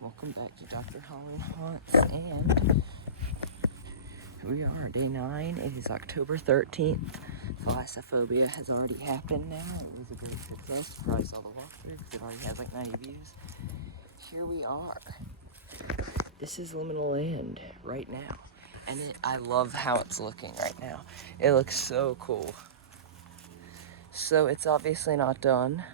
Welcome back to Dr. Halloween Haunts, and here we are, day 9. It is October 13th. Thalassophobia has already happened now. It was a great success. You probably saw the walkthrough because it already has like 90 views. Here we are. This is Liminal Land right now, and I love how it's looking right now. It looks so cool. So it's obviously not done.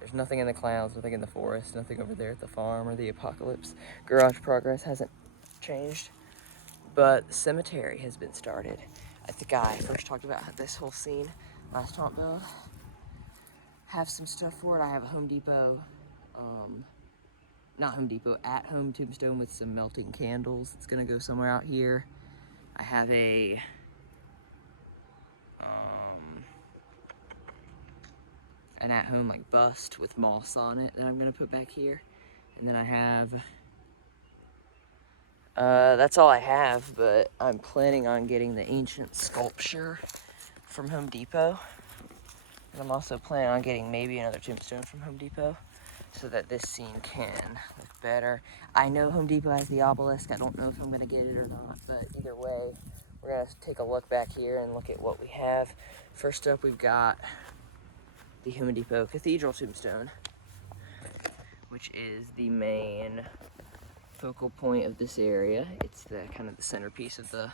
There's nothing in the clouds, nothing in the forest, nothing over there at the farm or the apocalypse. Garage progress hasn't changed, but the cemetery has been started. I think I first talked about this whole scene last haunt build. Have some stuff for it. I have a Home Depot, not Home Depot, at home tombstone with some melting candles. It's gonna go somewhere out here. I have a an at-home like bust with moss on it that I'm gonna put back here. And then I have, that's all I have, but I'm planning on getting the ancient sculpture from Home Depot. And I'm also planning on getting maybe another tombstone from Home Depot so that this scene can look better. I know Home Depot has the obelisk. I don't know if I'm gonna get it or not, but either way, we're gonna take a look back here and look at what we have. First up, we've got the Home Depot Cathedral tombstone, which is the main focal point of this area. It's the kind of the centerpiece of the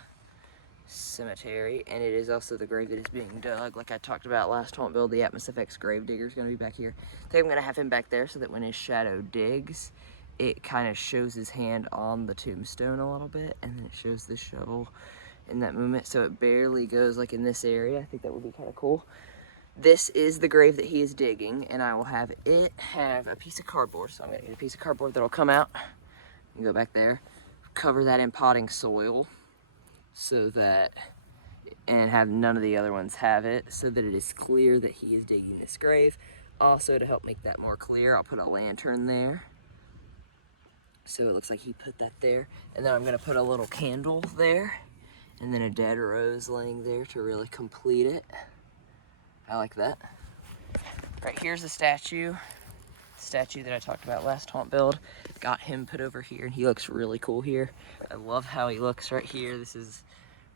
cemetery, and it is also the grave that is being dug. Like I talked about last haunt build, the Atmos FX grave digger is going to be back here. I think I'm going to have him back there so that when his shadow digs, it kind of shows his hand on the tombstone a little bit, and then it shows the shovel in that movement, so it barely goes like in this area. I think that would be kind of cool. This is the grave that he is digging, and I will have it have a piece of cardboard. So I'm gonna get a piece of cardboard that'll come out and go back there, cover that in potting soil so that, and have none of the other ones have it, so that it is clear that he is digging this grave. Also, to help make that more clear, I'll put a lantern there. So it looks like he put that there. And then I'm gonna put a little candle there, and then a dead rose laying there to really complete it. I like that. Right here's the statue that I talked about last haunt build. Got him put over here, and he looks really cool here. I love how he looks right here. This is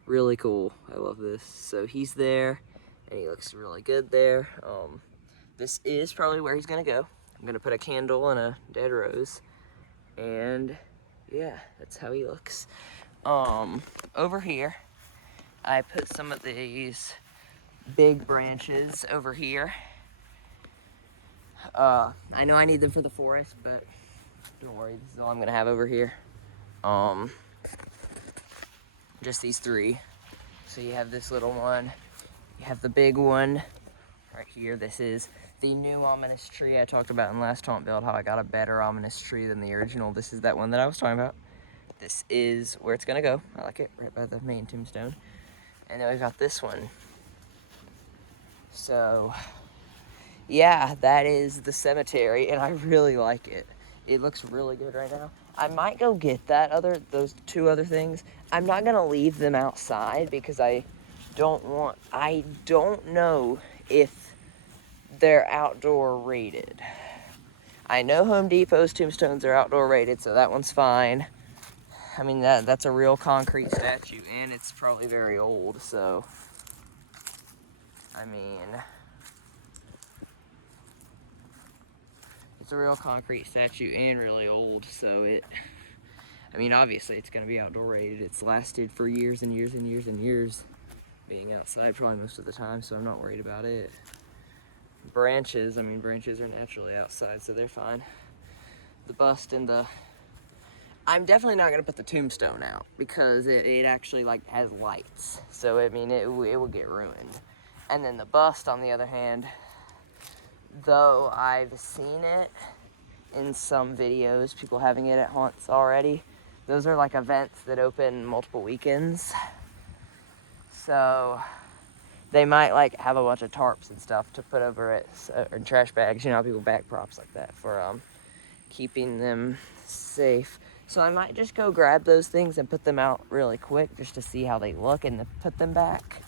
really cool. I love this. So he's there, and he looks really good there. This is probably where he's gonna go. I'm gonna put a candle and a dead rose, and yeah, that's how he looks. Over here, I put some of these big branches over here. I know I need them for the forest, but don't worry, this is all I'm gonna have over here. Just these 3. So you have this little one, you have the big one right here. This is the new ominous tree I talked about in last haunt build, how I got a better ominous tree than the original. This is that one that I was talking about. This is where it's gonna go. I like it, right by the main tombstone. And then we've got this one. So yeah, that is the cemetery, and I really like it. It looks really good right now. I might go get those 2 other things. I'm not gonna leave them outside because I don't know if they're outdoor rated. I know Home Depot's tombstones are outdoor rated, so that one's fine. I mean, that's a real concrete statue, and it's probably very old, so I mean, it's a real concrete statue and really old, so obviously it's going to be outdoor rated. It's lasted for years and years and years and years being outside probably most of the time, so I'm not worried about it. Branches are naturally outside, so they're fine. The bust and I'm definitely not going to put the tombstone out because it actually like has lights, so it will get ruined. And then the bust, on the other hand, though I've seen it in some videos, people having it at haunts already, those are like events that open multiple weekends. So they might like have a bunch of tarps and stuff to put over it, or trash bags, how people back props like that for keeping them safe. So I might just go grab those things and put them out really quick just to see how they look and then put them back.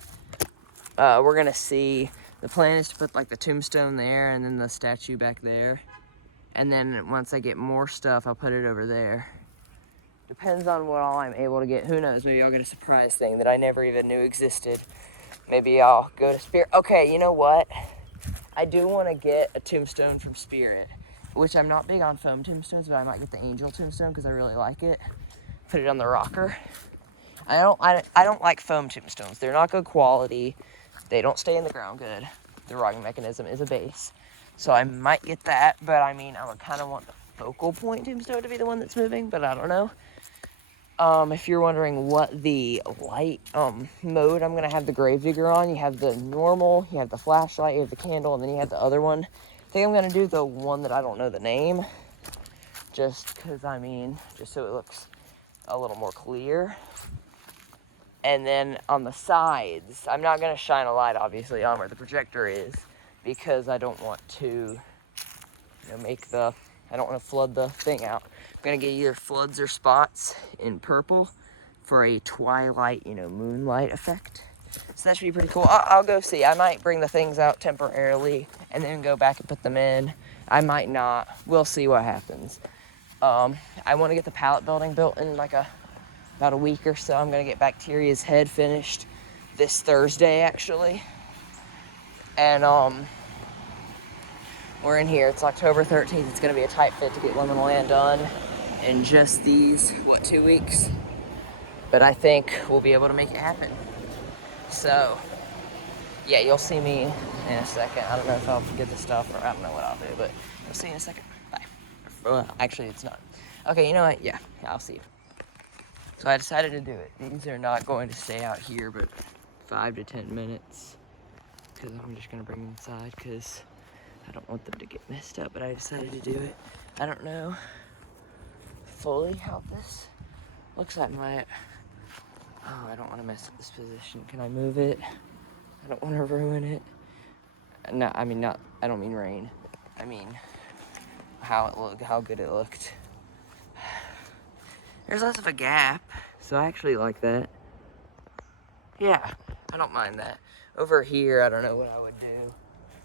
We're gonna see. The plan is to put like the tombstone there and then the statue back there, And then once I get more stuff, I'll put it over there. Depends on what all I'm able to get. Who knows? Maybe I'll get a surprise thing that I never even knew existed. Maybe I'll go to Spirit. Okay, you know what? I do want to get a tombstone from Spirit, which I'm not big on foam tombstones, but I might get the angel tombstone because I really like it. Put it on the rocker. I don't like foam tombstones. They're not good quality. They don't stay in the ground good. The rocking mechanism is a base. So I might get that, but I mean, I would kind of want the focal point tombstone to be the one that's moving, but I don't know. If you're wondering what the light mode I'm gonna have the gravedigger on, you have the normal, you have the flashlight, you have the candle, and then you have the other one. I think I'm gonna do the one that I don't know the name, just because, I mean, just so it looks a little more clear. And then on the sides, I'm not gonna shine a light obviously on where the projector is, because I don't want to, I don't want to flood the thing out. I'm gonna get either floods or spots in purple for a twilight, moonlight effect. So that should be pretty cool. I'll go see. I might bring the things out temporarily and then go back and put them in. I might not. We'll see what happens. I want to get the pallet building built in about a week or so. I'm gonna get Bacteria's head finished this Thursday, actually. And we're in here. It's October 13th. It's gonna be a tight fit to get Liminal done in just these, 2 weeks? But I think we'll be able to make it happen. So, yeah, you'll see me in a second. I don't know if I'll get the stuff or I don't know what I'll do, but you'll see you in a second. Bye. Well, actually, it's not. Okay, you know what? Yeah, I'll see you. So I decided to do it. These are not going to stay out here, but 5 to 10 minutes. Because I'm just going to bring them inside because I don't want them to get messed up, but I decided to do it. I don't know fully how this looks like oh, I don't want to mess up this position. Can I move it? I don't want to ruin it. No, I mean, I don't mean rain. I mean, how good it looked. There's less of a gap, so I actually like that. Yeah, I don't mind that. Over here, I don't know what I would do.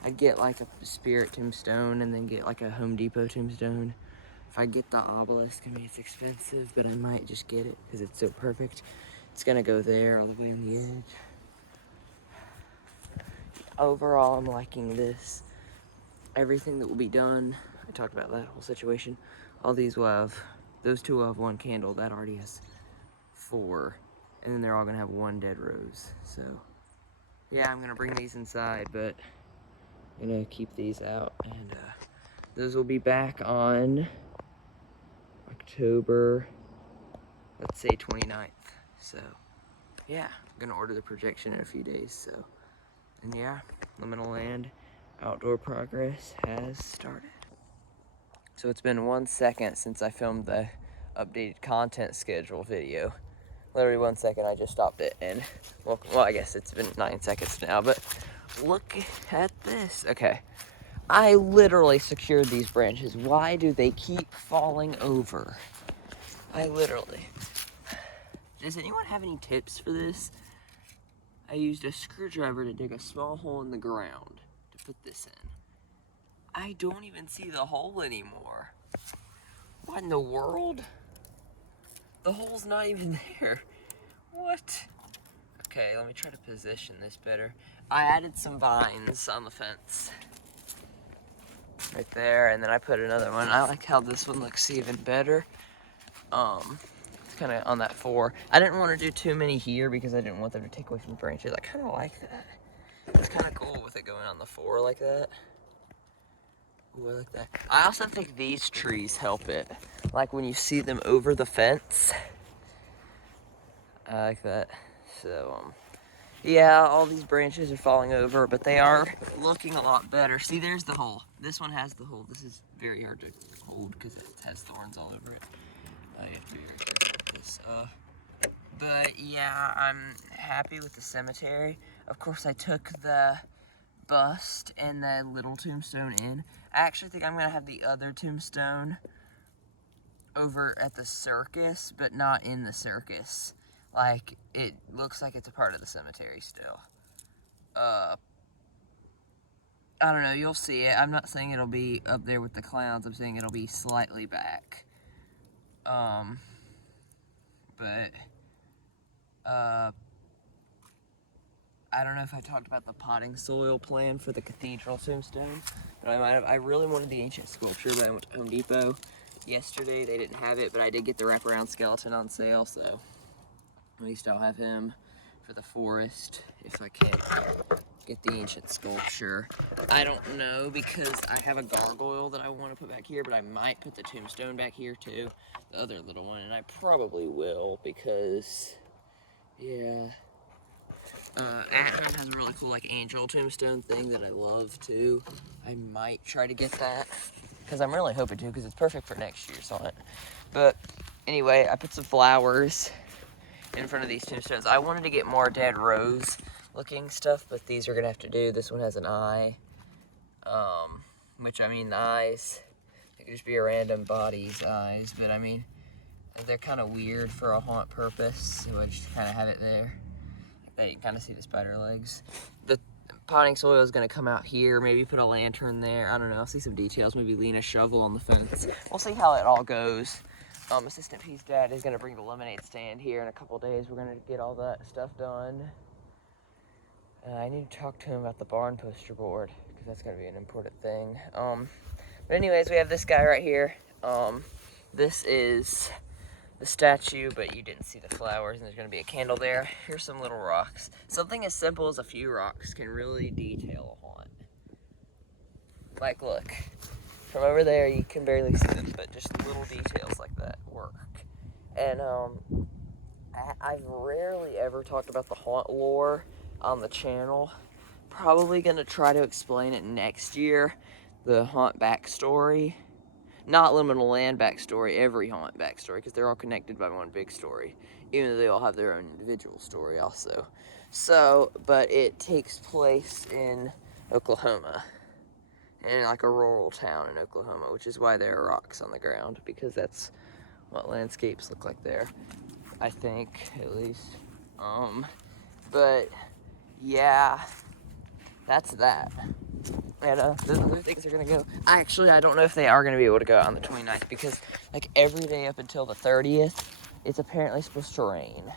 I'd get like a Spirit tombstone and then get like a Home Depot tombstone. If I get the obelisk, I mean, it's expensive, but I might just get it because it's so perfect. It's gonna go there all the way on the edge. Overall, I'm liking this. Everything that will be done, I talked about that whole situation. All these will have, those two will have one candle. That already has 4. And then they're all gonna have 1 dead rose. So, yeah, I'm gonna bring these inside, but I'm gonna keep these out. And those will be back on October, let's say 29th. So, yeah, I'm gonna order the projection in a few days. So, and yeah, Liminal outdoor progress has started. So it's been 1 second since I filmed the updated content schedule video. Literally 1 second, I just stopped it, and well, I guess it's been 9 seconds now, but look at this. Okay, I literally secured these branches. Why do they keep falling over? Does anyone have any tips for this? I used a screwdriver to dig a small hole in the ground to put this in. I don't even see the hole anymore. What in the world? The hole's not even there. What? Okay, let me try to position this better. I added some vines on the fence. Right there, and then I put another one. I like how this one looks even better. It's kind of on that 4. I didn't want to do too many here because I didn't want them to take away from the branches. I kind of like that. It's kind of cool with it going on the 4 like that. Ooh, I like that. I also think these trees help it. Like when you see them over the fence. I like that. So, yeah, all these branches are falling over, but they are looking a lot better. See, there's the hole. This one has the hole. This is very hard to hold because it has thorns all over it. You have to be very careful with this. But yeah, I'm happy with the cemetery. Of course, I took the bust and the little tombstone in. I actually think I'm gonna have the other tombstone over at the circus, but not in the circus. Like, it looks like it's a part of the cemetery still. I don't know, you'll see it. I'm not saying it'll be up there with the clowns. I'm saying it'll be slightly back. But I don't know if I talked about the potting soil plan for the cathedral tombstone, but I might have. I really wanted the ancient sculpture, but I went to Home Depot yesterday. They didn't have it, but I did get the wraparound skeleton on sale, so at least I'll have him for the forest if I can't get the ancient sculpture. I don't know, because I have a gargoyle that I want to put back here, but I might put the tombstone back here too, the other little one, and I probably will, because, yeah. Akron has a really cool, like, angel tombstone thing that I love too. I might try to get that, because I'm really hoping to, because it's perfect for next year's on it. But anyway, I put some flowers in front of these tombstones. I wanted to get more dead rose looking stuff, but these are gonna have to do. This one has an eye, which, I mean, the eyes, it could just be a random body's eyes, but I mean, they're kind of weird for a haunt purpose, so I just kind of have it there. There you can kind of see the spider legs. The potting soil is gonna come out here, maybe put a lantern there, I don't know, I'll see some details, maybe lean a shovel on the fence. We'll see how it all goes. Assistant P's dad is gonna bring the lemonade stand here in a couple days. We're gonna get all that stuff done. I need to talk to him about the barn poster board, because that's gonna be an important thing. But anyways, we have this guy right here. This is the statue, but you didn't see the flowers, and there's gonna be a candle there. Here's some little rocks. Something as simple as a few rocks can really detail a haunt. Like, look. From over there, you can barely see them, but just little details like that work. And I've rarely ever talked about the haunt lore on the channel. Probably gonna try to explain it next year. The haunt backstory. Not Liminal Land backstory, every haunt backstory, because they're all connected by one big story. Even though they all have their own individual story also. So, but it takes place in Oklahoma. In like a rural town in Oklahoma, which is why there are rocks on the ground, because that's what landscapes look like there, I think, at least. But yeah, that's that. And those other things are gonna go. Actually, I don't know if they are gonna be able to go out on the 29th, because like every day up until the 30th, it's apparently supposed to rain.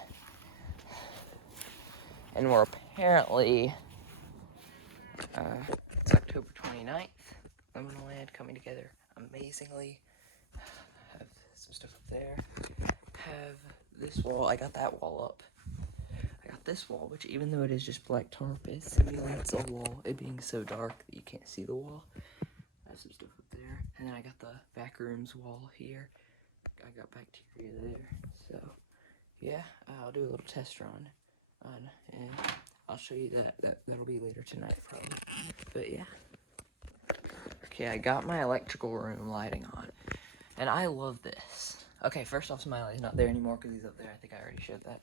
And we're apparently, it's October 29th. Liminal Land coming together amazingly. Have some stuff up there. Have this wall. I got that wall up. I got this wall, which even though it is just black tarp, it simulates a wall. It being so dark that you can't see the wall. I have some stuff up there. And then I got the back rooms wall here. I got bacteria there. So, yeah, I'll do a little test run on, and I'll show you that. That'll be later tonight, probably. But, yeah. Okay, I got my electrical room lighting on, and I love this. Okay, first off, Smiley's not there anymore because he's up there. I think I already showed that.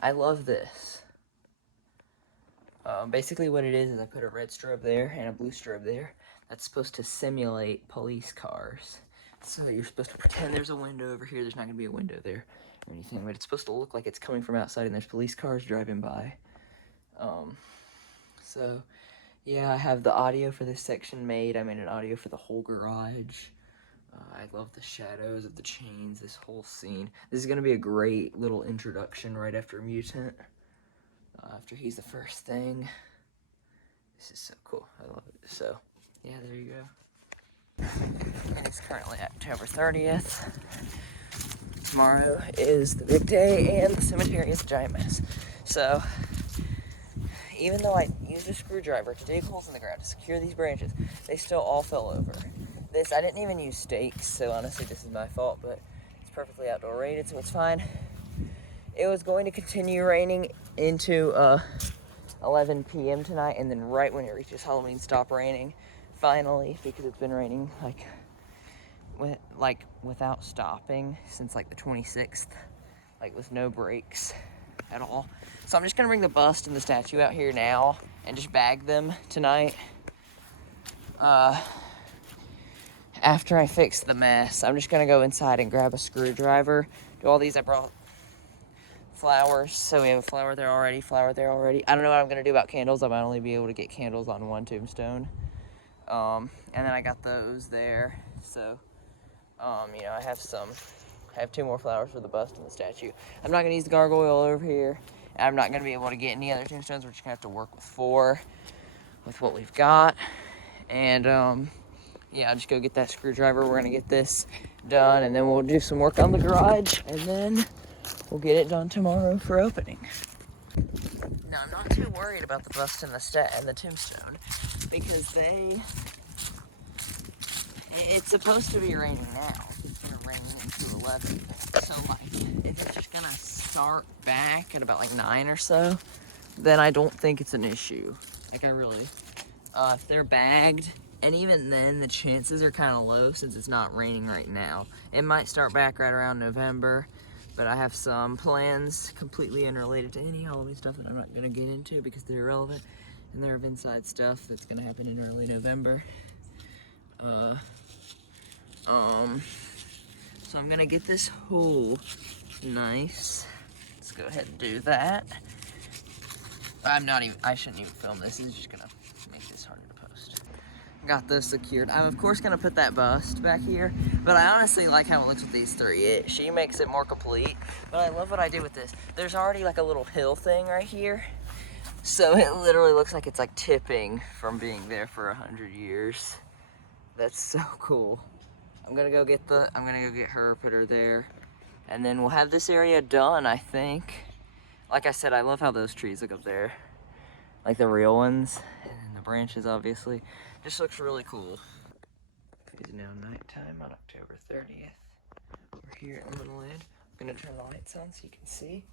I love this. Basically what it is I put a red strobe there and a blue strobe there. That's supposed to simulate police cars. So you're supposed to pretend there's a window over here. There's not going to be a window there or anything, but it's supposed to look like it's coming from outside and there's police cars driving by. So... yeah, I have the audio for this section made. I made an audio for the whole garage. I love the shadows of the chains, this whole scene. This is going to be a great little introduction right after Mutant. After he's the first thing. This is so cool. I love it. So, yeah, there you go. And it's currently October 30th. Tomorrow is the big day, and the cemetery is a giant mess. So... even though I used a screwdriver to dig holes in the ground to secure these branches, they still all fell over. I didn't even use stakes, so honestly this is my fault, but it's perfectly outdoor rated, so it's fine. It was going to continue raining into 11 p.m. tonight, and then right when it reaches Halloween, stop raining, finally, because it's been raining without stopping since like the 26th, like with no breaks at all. So I'm just gonna bring the bust and the statue out here now and just bag them tonight. After I fix the mess, I'm just gonna go inside and grab a screwdriver, do all these. I brought flowers. So we have a flower there already, flower there already. I don't know what I'm gonna do about candles. I might only be able to get candles on one tombstone. And then I got those there. So, you know, I have 2 more flowers for the bust and the statue. I'm not gonna use the gargoyle over here. I'm not gonna be able to get any other tombstones. We're just gonna have to work with 4 with what we've got. And yeah, I'll just go get that screwdriver. We're gonna get this done, and then we'll do some work on the garage, and then we'll get it done tomorrow for opening. Now, I'm not too worried about the bust and the tombstone, because it's supposed to be raining now. It's gonna rain into 11. So, like, if it's just gonna start back at about like 9 or so, then I don't think it's an issue. Like, I really, if they're bagged, and even then the chances are kind of low since it's not raining right now. It might start back right around November, but I have some plans completely unrelated to any Halloween stuff that I'm not gonna get into because they're irrelevant, and they're of inside stuff that's gonna happen in early November. So I'm gonna get this hole nice. Let's go ahead and do that. I shouldn't even film this. This is just gonna make this harder to post. Got this secured. I'm of course gonna put that bust back here, but I honestly like how it looks with these 3. She makes it more complete, but I love what I did with this. There's already like a little hill thing right here. So it literally looks like it's like tipping from being there for 100 years. That's so cool. I'm gonna go get her, put her there, and then we'll have this area done, I think. Like I said, I love how those trees look up there. Like the real ones, and the branches, obviously. Just looks really cool. It is now nighttime on October 30th. We're here at Liminal. I'm gonna turn the lights on so you can see.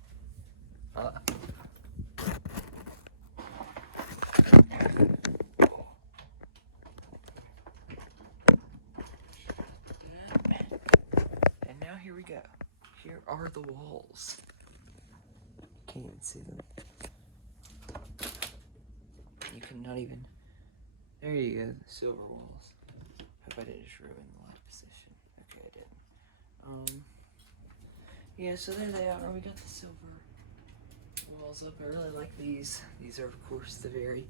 And now here we go. Here are the walls. Can't even see them. You cannot even. There you go, the silver walls. Hope I didn't just ruin the light position. Okay, I didn't. Yeah, so there they are. We got the silver walls up. I really like these. These are, of course, the very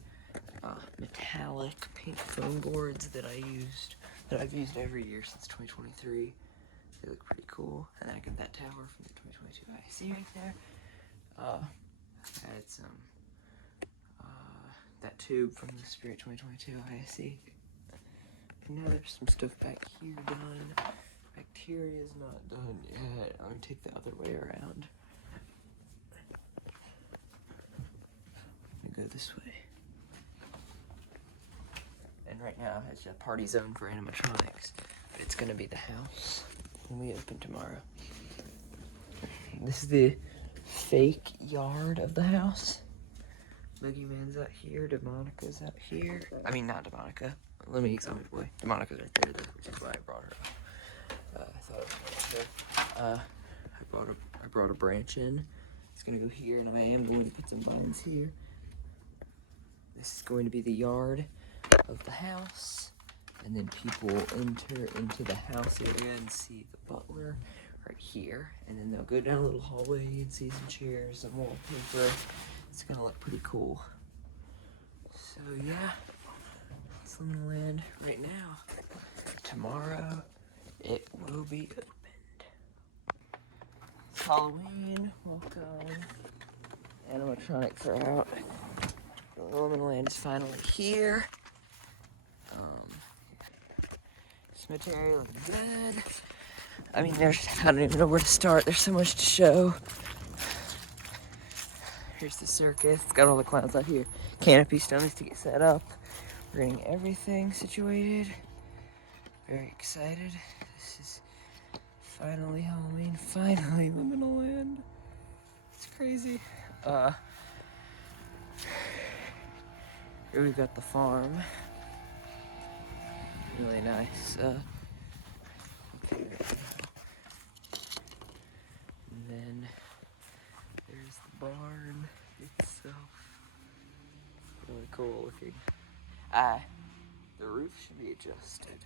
metallic pink foam boards that I've used every year since 2023. They look pretty cool. And then I got that tower from the 2022 IC right there. I had some that tube from the Spirit 2022 IC. And now there's some stuff back here done. Bacteria is not done yet. I'm gonna take the other way around. I'm gonna go this way. And right now it's a party zone for animatronics, but it's gonna be the house when we open tomorrow. This is the fake yard of the house. Boogeyman's out here, Demonica's out here. I mean, not Demonica. Let me examine the boy. Demonica's right there, which is why I brought her up. I thought it was I brought a branch in. It's gonna go here, and I am going to put some vines here. This is going to be the yard of the house, and then people enter into the house area and see the butler right here, and then they'll go down a little hallway and see some chairs, some wallpaper. It's gonna look pretty cool. So yeah, it's Liminal Land right now. Tomorrow, it will be opened. It's Halloween, welcome. Animatronics are out. Liminal Land is finally here. Cemetery looking good. I mean, I don't even know where to start. There's so much to show. Here's the circus. It's got all the clowns out here. Canopy still needs to get set up. We're getting everything situated. Very excited. This is finally Halloween. Finally Liminal Land. It's crazy. Here we've got the farm. Really nice. Okay. And then there's the barn itself. Really cool looking. The roof should be adjusted.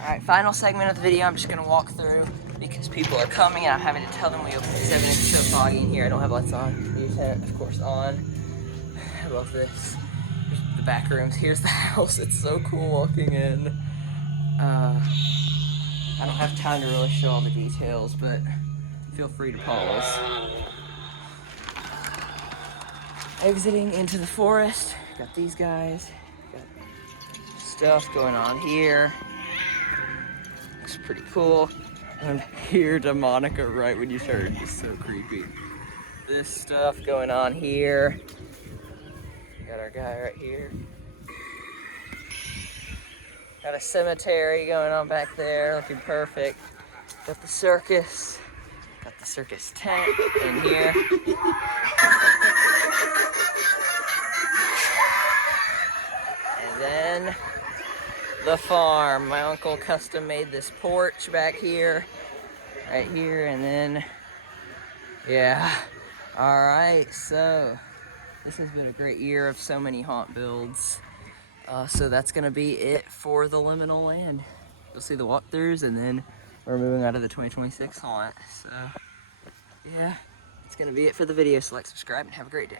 Alright, final segment of the video. I'm just gonna walk through. because people are coming and I'm having to tell them we open at 7. It's so foggy in here. I don't have lights on. New tent, of course, on. I love this. Here's the back rooms. Here's the house. It's so cool walking in. I don't have time to really show all the details, but feel free to pause. Exiting into the forest. Got these guys. Got stuff going on here. Looks pretty cool. And here to Monica right when you started. It's so creepy. This stuff going on here. Got our guy right here. Got a cemetery going on back there, looking perfect. Got the circus. Got the circus tent in here. And then the farm. My uncle custom made this porch back here, right here, and then, yeah. All right, so this has been a great year of so many haunt builds. So that's gonna be it for the Liminal land. You'll see the walkthroughs, and then we're moving out of the 2026 haunt. So yeah, it's gonna be it for the video. So like, subscribe, and have a great day.